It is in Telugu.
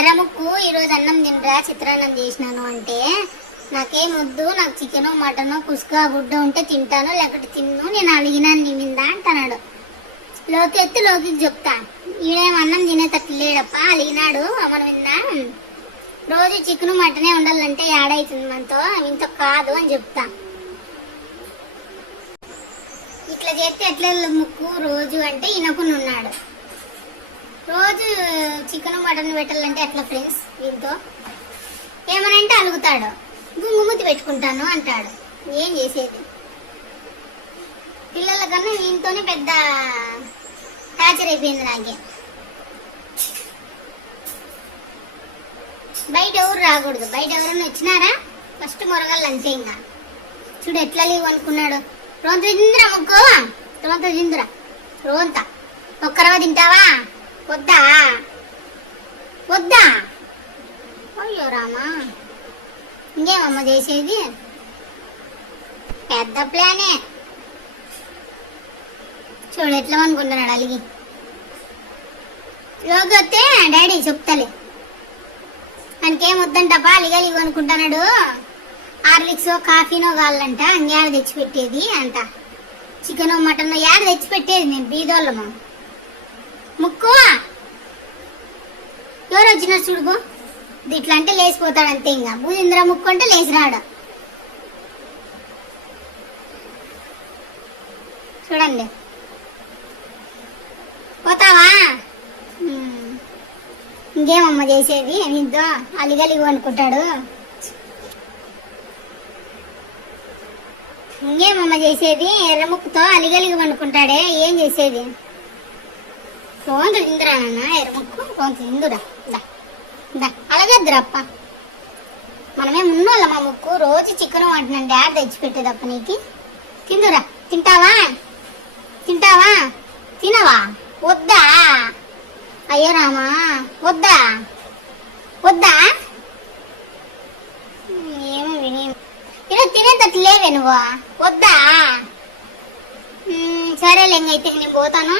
ఎర్రముక్కు ఈరోజు అన్నం తినరా చిత్రాన్నం చేసినాను అంటే నాకేం వద్దు, నాకు చికెన్ మటన్ కుసుక గుడ్డ ఉంటే తింటాను, లేకపోతే తిన్ను, నేను అలిగినాను నీ మీద అంటున్నాడు. లోకెత్తి లోకి చెప్తా, ఈడేం అన్నం తినేటట్లు లేడప్ప, అలిగినాడు మనం విన్నా, రోజు చికెన్ మటనే ఉండాలంటే ఏడైతుంది మనతో, ఇంత కాదు అని చెప్తా. ఇట్లా చేస్తే ఎట్లా ముక్కు రోజు అంటే ఇనకుండా ఉన్నాడు. రోజు చికెన్ మటన్ పెట్టాలంటే ఎట్లా ఫ్రెండ్స్, దీంతో ఏమనంటే అలుగుతాడు, గుంగుమూతి పెట్టుకుంటాను అంటాడు. ఏం చేసేది, పిల్లల కన్నా దీంతోనే పెద్ద టార్చర్ అయిపోయింది నాకే. బయట ఎవరు రాకూడదు, బయట ఎవరైనా వచ్చినారా ఫస్ట్ మొరగాళ్ళు అంతే. ఇంకా చూడు ఎట్లా లేవు అనుకున్నాడు. రోంత తిందురా ముక్కు, రోంత తిందురా, రోంత ఒక్కరవ తింటావా, వద్దా వద్దా, అయ్యో రామా, ఇంకేమమ్మ చేసేది, పెద్ద ప్లానే. చూడు ఎట్లా అనుకుంటున్నాడు అలిగి. యోగి వస్తే డాడీ చెప్తలే, మనకేం వద్దంటప్పా, అలిగలిగి అనుకుంటున్నాడు. హార్లిక్స్ కాఫీనో కావాలంట, ఇంకేడ తెచ్చిపెట్టేది అంట, చికెన్ మటన్ ఏడ తెచ్చిపెట్టేది, నేను బీదోళ్ళము. ముక్కు ఎవరు వచ్చినారు చూడుకో, ఇట్లా అంటే లేచిపోతాడు అంతే. ఇంకా భూజేంద్ర ముక్కు అంటే లేచిరాడు. చూడండి, పోతావా, ఇంకేమమ్మ చేసేది, నీతో అలిగలిగు అనుకుంటాడు. ఇంకేమమ్మ చేసేది, ఎర్రముక్కుతో అలిగలిగి అనుకుంటాడే, ఏం చేసేది. రోంత తిందురా నాన్న, ఎర్రముక్కు రోంత తిందురా, అలగద్దురప్ప, మనమే ఉన్నోళ్ళ మా ముక్కు, రోజు చికెన్ వంటనండి డాడ్ తెచ్చిపెట్టేదప్ప నీకు. తిందురా, తింటావా తింటావా, తినవా, వద్దా, అయ్యో రామా, వద్దా వద్దా, ఏమో విని ఈరోజు తినేటట్లు లేవే నువ్వు, వద్దా, సరేలే ఇంకైతే నేను పోతాను.